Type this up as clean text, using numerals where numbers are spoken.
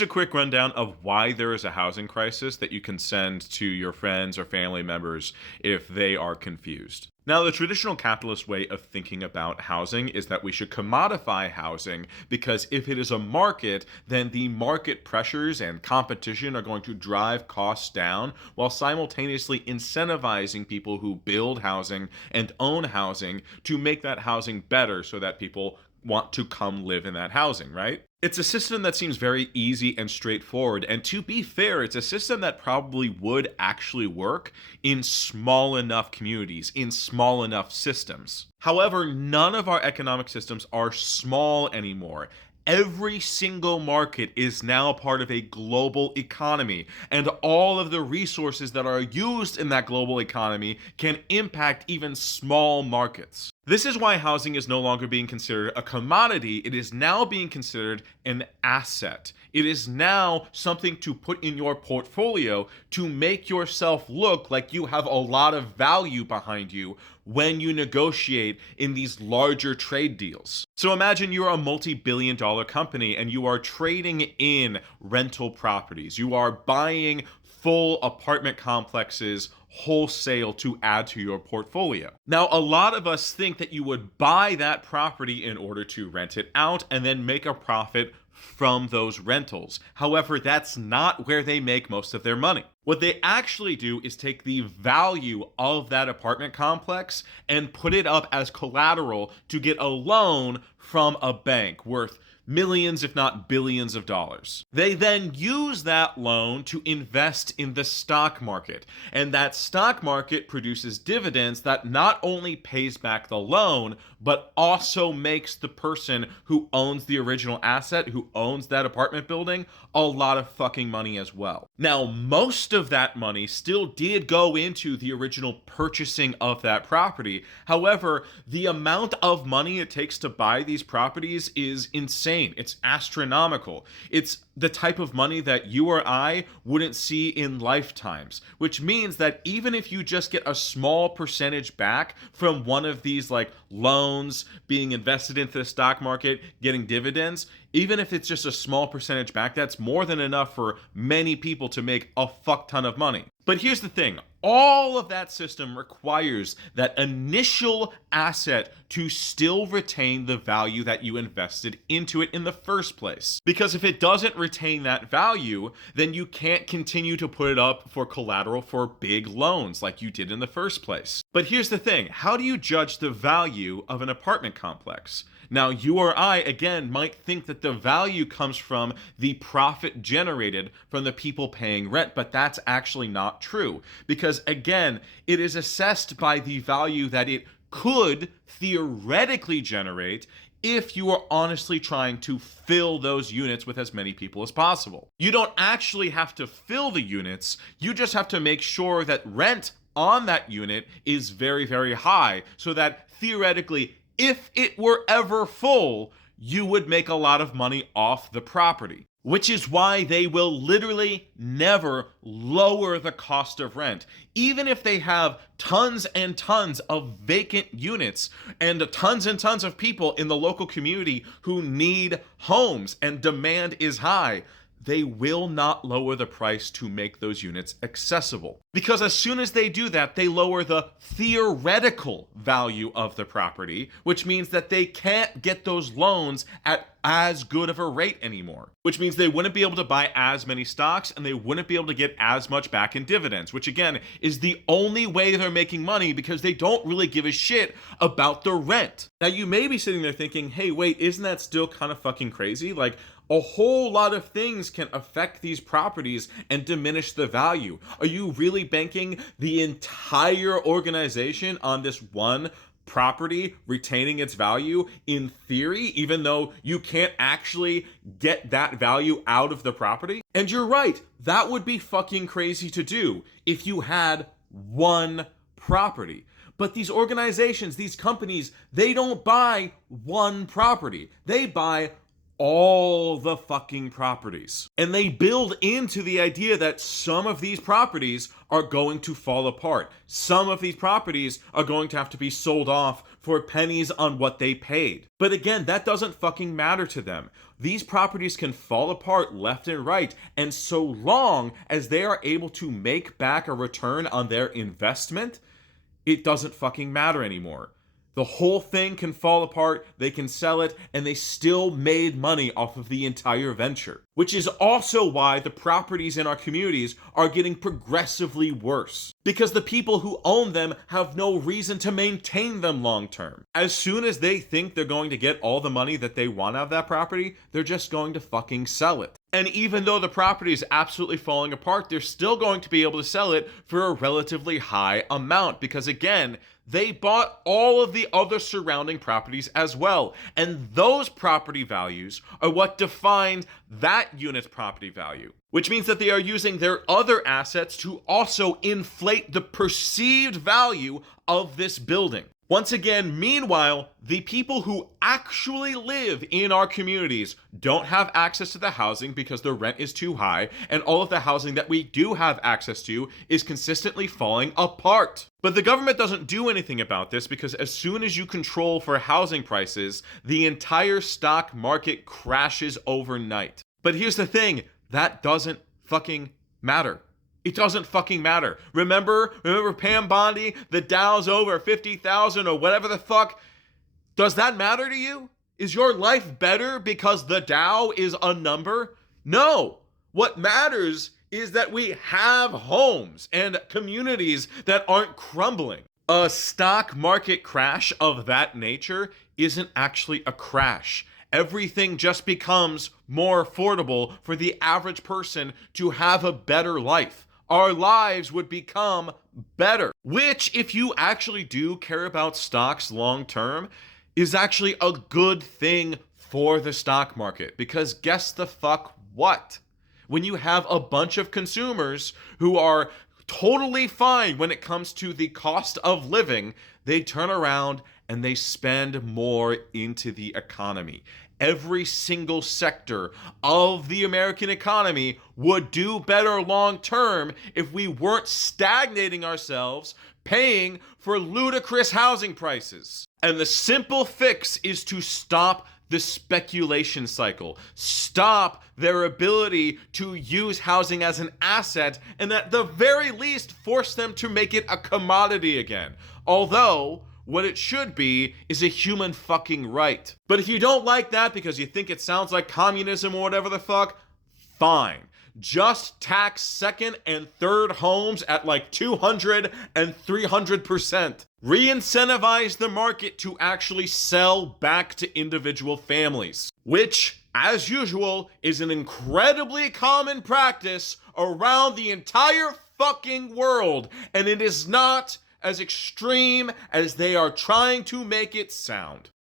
Here's a quick rundown of why there is a housing crisis that you can send to your friends or family members if they are confused. Now, the traditional capitalist way of thinking about housing is that we should commodify housing because if it is a market, then the market pressures and competition are going to drive costs down while simultaneously incentivizing people who build housing and own housing to make that housing better so that people want to come live in that housing, right? It's a system that seems very easy and straightforward, and to be fair, it's a system that probably would actually work in small enough communities, in small enough systems. However, none of our economic systems are small anymore. Every single market is now part of a global economy, and all of the resources that are used in that global economy can impact even small markets. This is why housing is no longer being considered a commodity. It is now being considered an asset. It is now something to put in your portfolio to make yourself look like you have a lot of value behind you when you negotiate in these larger trade deals. So imagine you're a multi-billion-dollar company and you are trading in rental properties. You are buying full apartment complexes wholesale to add to your portfolio. Now, a lot of us think that you would buy that property in order to rent it out and then make a profit from those rentals. However, that's not where they make most of their money. What they actually do is take the value of that apartment complex and put it up as collateral to get a loan from a bank worth millions, if not billions of dollars. They then use that loan to invest in the stock market, and that stock market produces dividends that not only pays back the loan, but also makes the person who owns the original asset, who owns that apartment building, a lot of fucking money as well. Now, most of that money still did go into the original purchasing of that property. However, the amount of money it takes to buy these properties is insane. It's astronomical. It's the type of money that you or I wouldn't see in lifetimes, which means that even if you just get a small percentage back from one of these like loans being invested into the stock market, getting dividends, even if it's just a small percentage back, that's more than enough for many people to make a fuck ton of money. But here's the thing. All of that system requires that initial asset to still retain the value that you invested into it in the first place. Because if it doesn't retain that value, then you can't continue to put it up for collateral for big loans like you did in the first place. But here's the thing. How do you judge the value of an apartment complex? Now, you or I, again, might think that the value comes from the profit generated from the people paying rent, but that's actually not true. Because, again, it is assessed by the value that it could theoretically generate if you are honestly trying to fill those units with as many people as possible. You don't actually have to fill the units, you just have to make sure that rent on that unit is very, very high, so that theoretically, if it were ever full, you would make a lot of money off the property. Which is why they will literally never lower the cost of rent. Even if they have tons and tons of vacant units and tons of people in the local community who need homes and demand is high, they will not lower the price to make those units accessible. Because as soon as they do that, they lower the theoretical value of the property, which means that they can't get those loans at as good of a rate anymore. Which means they wouldn't be able to buy as many stocks and they wouldn't be able to get as much back in dividends, which again is the only way they're making money because they don't really give a shit about the rent. Now you may be sitting there thinking, hey, wait, isn't that still kind of fucking crazy? Like, a whole lot of things can affect these properties and diminish the value. Are you really banking the entire organization on this one property retaining its value in theory, even though you can't actually get that value out of the property? And you're right, that would be fucking crazy to do if you had one property. But these organizations, these companies, they don't buy one property. They buy all the fucking properties. And they build into the idea that some of these properties are going to fall apart. Some of these properties are going to have to be sold off for pennies on what they paid. But again, that doesn't fucking matter to them. These properties can fall apart left and right, and so long as they are able to make back a return on their investment, it doesn't fucking matter anymore. The whole thing can fall apart, they can sell it, and they still made money off of the entire venture. Which is also why the properties in our communities are getting progressively worse. Because the people who own them have no reason to maintain them long term. As soon as they think they're going to get all the money that they want out of that property, they're just going to fucking sell it. And even though the property is absolutely falling apart, they're still going to be able to sell it for a relatively high amount. Because again, they bought all of the other surrounding properties as well. And those property values are what defined that unit's property value. Which means that they are using their other assets to also inflate the perceived value of this building. Once again, meanwhile, the people who actually live in our communities don't have access to the housing because the rent is too high, and all of the housing that we do have access to is consistently falling apart. But the government doesn't do anything about this because as soon as you control for housing prices, the entire stock market crashes overnight. But here's the thing, that doesn't fucking matter. It doesn't fucking matter. Remember Pam Bondi? The Dow's over 50,000 or whatever the fuck. Does that matter to you? Is your life better because the Dow is a number? No. What matters is that we have homes and communities that aren't crumbling. A stock market crash of that nature isn't actually a crash. Everything just becomes more affordable for the average person to have a better life. Our lives would become better, which, if you actually do care about stocks long term, is actually a good thing for the stock market. Because guess the fuck what? When you have a bunch of consumers who are totally fine when it comes to the cost of living, they turn around and they spend more into the economy. Every single sector of the American economy would do better long term if we weren't stagnating ourselves, paying for ludicrous housing prices. And the simple fix is to stop the speculation cycle. Stop their ability to use housing as an asset, and at the very least force them to make it a commodity again. Although what it should be is a human fucking right. But if you don't like that because you think it sounds like communism or whatever the fuck, fine. Just tax second and third homes at like 200 and 300%. Re-incentivize the market to actually sell back to individual families, which, as usual, is an incredibly common practice around the entire fucking world, and it is not as extreme as they are trying to make it sound.